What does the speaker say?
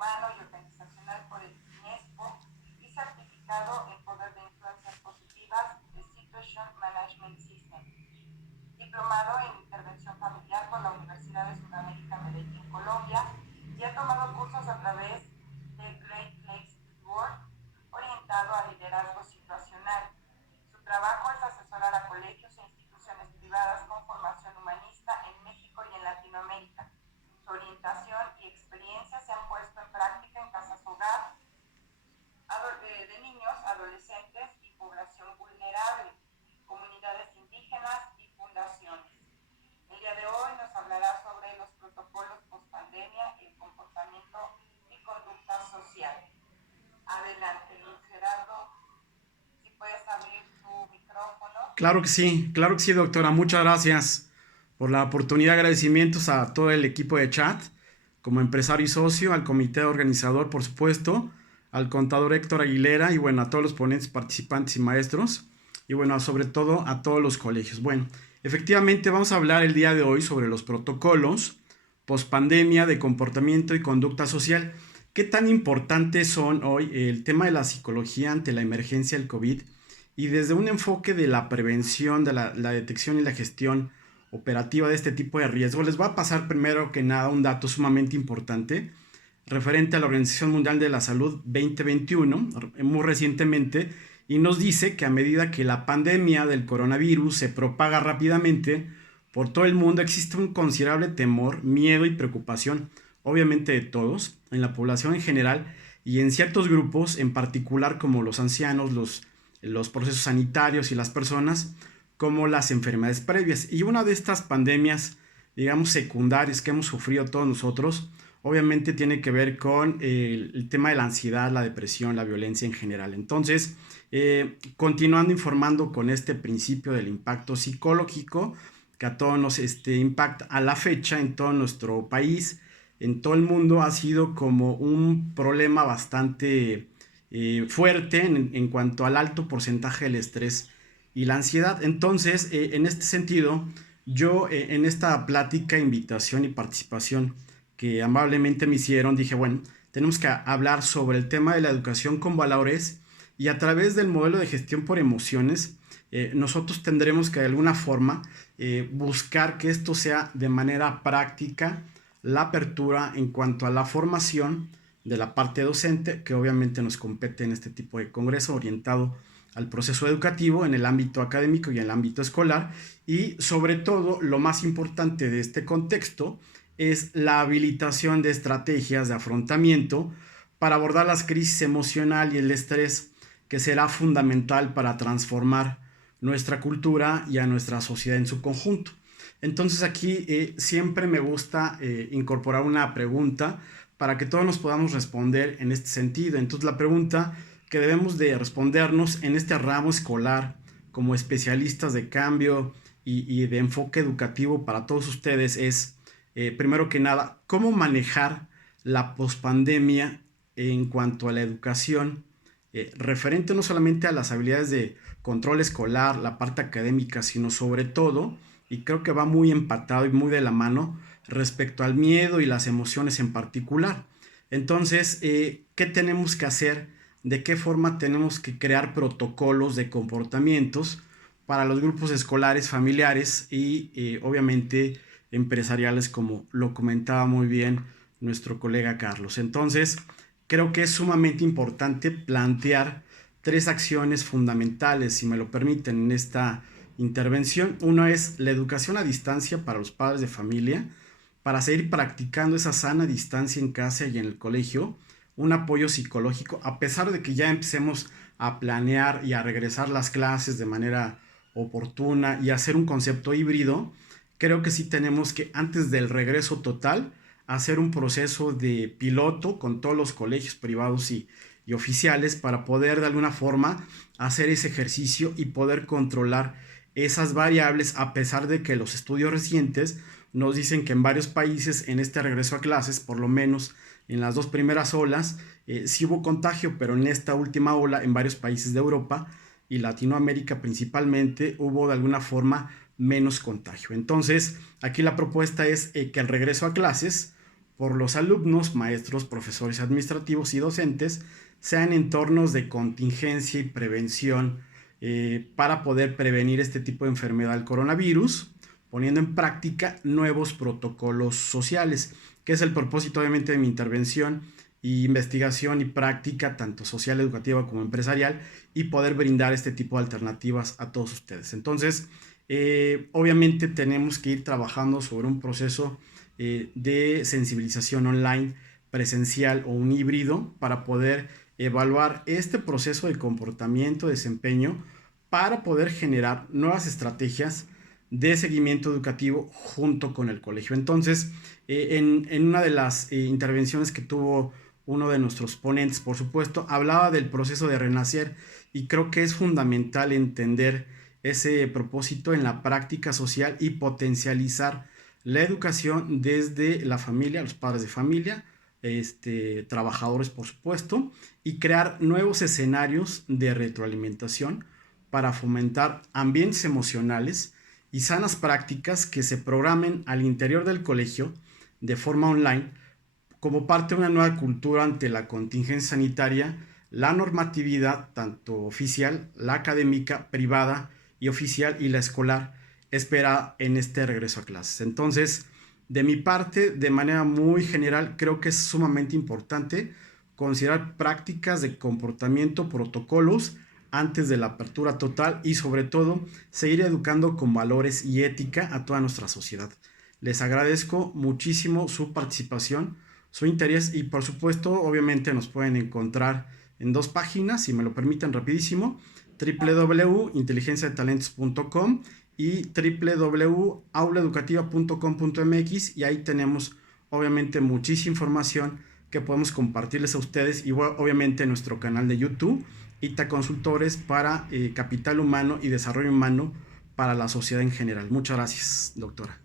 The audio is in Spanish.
humano y organizacional por el INESCO y certificado en poder de influencias positivas de Situation Management System. Diplomado en intervención familiar por la Universidad de Sudamérica Medellín, Colombia, y ha tomado cursos a través de Great Place to Work orientado a liderazgo situacional. Su trabajo es asesorar a colegios e instituciones privadas con formación humanista en México y en Latinoamérica. Su orientación y experiencia se han puesto en práctica en casas hogar de niños, adolescentes y población vulnerable, comunidades indígenas y fundaciones. El día de hoy nos hablará sobre los protocolos post-pandemia, el comportamiento y conducta social. Adelante, Luis Gerardo, si puedes abrir tu micrófono. Claro que sí, doctora. Muchas gracias por la oportunidad. Agradecimientos a todo el equipo de chat, como empresario y socio, al comité organizador, por supuesto, al contador Héctor Aguilera y bueno, a todos los ponentes, participantes y maestros y bueno, sobre todo a todos los colegios. Bueno, efectivamente vamos a hablar el día de hoy sobre los protocolos pospandemia de comportamiento y conducta social. ¿Qué tan importantes son hoy el tema de la psicología ante la emergencia del COVID? Y desde un enfoque de la prevención, de la detección y la gestión operativa de este tipo de riesgos, les voy a pasar primero que nada un dato sumamente importante referente a la Organización Mundial de la Salud 2021, muy recientemente, y nos dice que a medida que la pandemia del coronavirus se propaga rápidamente por todo el mundo, existe un considerable temor, miedo y preocupación, obviamente de todos, en la población en general y en ciertos grupos en particular como los ancianos, los procesos sanitarios y las personas, como las enfermedades previas. Y una de estas pandemias, digamos, secundarias que hemos sufrido todos nosotros, obviamente tiene que ver con el tema de la ansiedad, la depresión, la violencia en general. Entonces, continuando informando con este principio del impacto psicológico que a todos nos impacta a la fecha en todo nuestro país, en todo el mundo, ha sido como un problema bastante fuerte en cuanto al alto porcentaje del estrés y la ansiedad. Entonces, en este sentido, yo en esta plática, invitación y participación que amablemente me hicieron, dije, bueno, tenemos que hablar sobre el tema de la educación con valores y a través del modelo de gestión por emociones, nosotros tendremos que de alguna forma buscar que esto sea de manera práctica, la apertura en cuanto a la formación de la parte docente, que obviamente nos compete en este tipo de congreso orientado al proceso educativo en el ámbito académico y en el ámbito escolar, y sobre todo lo más importante de este contexto es la habilitación de estrategias de afrontamiento para abordar las crisis emocional y el estrés, que será fundamental para transformar nuestra cultura y a nuestra sociedad en su conjunto. Entonces aquí siempre me gusta incorporar una pregunta para que todos nos podamos responder en este sentido. Entonces la pregunta que debemos de respondernos en este ramo escolar como especialistas de cambio y de enfoque educativo para todos ustedes es, primero que nada, cómo manejar la pospandemia en cuanto a la educación, referente no solamente a las habilidades de control escolar, la parte académica, sino sobre todo, y creo que va muy empatado y muy de la mano, respecto al miedo y las emociones en particular. Entonces, ¿qué tenemos que hacer? ¿De qué forma tenemos que crear protocolos de comportamientos para los grupos escolares, familiares y obviamente empresariales, como lo comentaba muy bien nuestro colega Carlos? Entonces, creo que es sumamente importante plantear tres acciones fundamentales, si me lo permiten, en esta intervención. Uno es la educación a distancia para los padres de familia, para seguir practicando esa sana distancia en casa y en el colegio, un apoyo psicológico, a pesar de que ya empecemos a planear y a regresar las clases de manera oportuna y hacer un concepto híbrido. Creo que sí tenemos que, antes del regreso total, hacer un proceso de piloto con todos los colegios privados y oficiales para poder de alguna forma hacer ese ejercicio y poder controlar esas variables, a pesar de que los estudios recientes nos dicen que en varios países en este regreso a clases, por lo menos en las dos primeras olas, sí hubo contagio, pero en esta última ola en varios países de Europa y Latinoamérica principalmente hubo de alguna forma menos contagio. Entonces aquí la propuesta es que el regreso a clases por los alumnos, maestros, profesores administrativos y docentes, sean entornos de contingencia y prevención para poder prevenir este tipo de enfermedad del coronavirus, poniendo en práctica nuevos protocolos sociales, que es el propósito obviamente de mi intervención y investigación y práctica, tanto social, educativa como empresarial, y poder brindar este tipo de alternativas a todos ustedes. Entonces, obviamente tenemos que ir trabajando sobre un proceso de sensibilización online, presencial o un híbrido, para poder evaluar este proceso de comportamiento, desempeño, para poder generar nuevas estrategias de seguimiento educativo junto con el colegio. Entonces, en una de las intervenciones que tuvo uno de nuestros ponentes, por supuesto, hablaba del proceso de renacer, y creo que es fundamental entender ese propósito en la práctica social y potencializar la educación desde la familia, los padres de familia, trabajadores, por supuesto, y crear nuevos escenarios de retroalimentación para fomentar ambientes emocionales y sanas prácticas que se programen al interior del colegio de forma online como parte de una nueva cultura ante la contingencia sanitaria, la normatividad tanto oficial, la académica, privada y oficial, y la escolar espera en este regreso a clases. Entonces, de mi parte, de manera muy general, creo que es sumamente importante considerar prácticas de comportamiento, protocolos antes de la apertura total, y sobre todo seguir educando con valores y ética a toda nuestra sociedad. Les agradezco muchísimo su participación, su interés, y por supuesto, obviamente nos pueden encontrar en dos páginas, si me lo permiten rapidísimo: www.inteligenciadetalentos.com y www.aulaeducativa.com.mx, y ahí tenemos obviamente muchísima información que podemos compartirles a ustedes, y obviamente nuestro canal de YouTube, ITA Consultores, para capital humano y desarrollo humano para la sociedad en general. Muchas gracias, doctora.